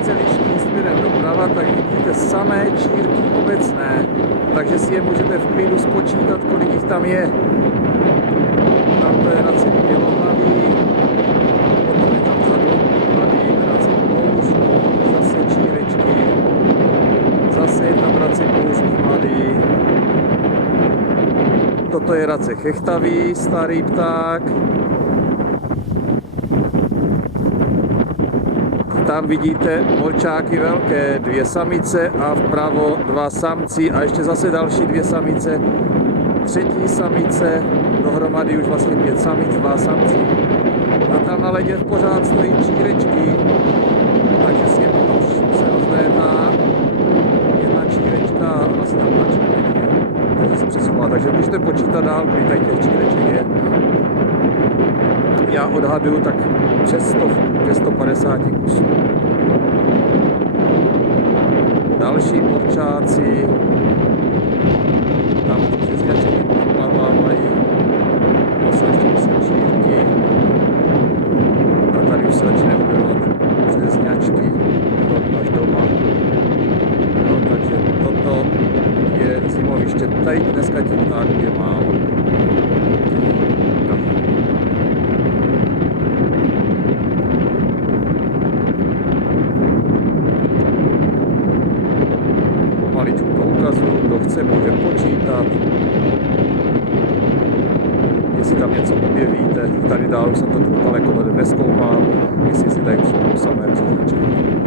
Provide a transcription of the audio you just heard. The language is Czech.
více liší směrem doprava, tak vidíte samé čírky obecné, takže si je můžete v klidu spočítat, kolik jich tam je. Tam to je Racek Bělohlavý, potom je tam vzadu mladý Racek Loužný, zase čírečky, zase je tam Racek Loužný mladý. Toto je Racek Chechtavý, starý pták. Tam vidíte morčáky velké, 2 samice a vpravo 2 samci a ještě zase další 2 samice, 3. samice, dohromady už vlastně 5 samic, 2 samci. A tam na ledě pořád stojí čírečky, takže si je potom se rozlétá jedna čírečka a ona se tam tlačí pěkně, takže se přesunula. Takže můžete počítat dál, kolik tady těch číreček je. Já odhaduju tak přes 100 ke 150 kusů. Další morčáci, tam přesněčení poplavávají, posaží se čírky a tady už se začne ubývat přesněčky až doma. No, takže toto je zimoviště, tady dneska těch ptáků je málo. Maličku to ukazuju, kdo chce, může počítat. Jestli tam něco objevíte, tady dál už jsem to daleko nezkoumal, jestli si tady už jsou samé přeznačení.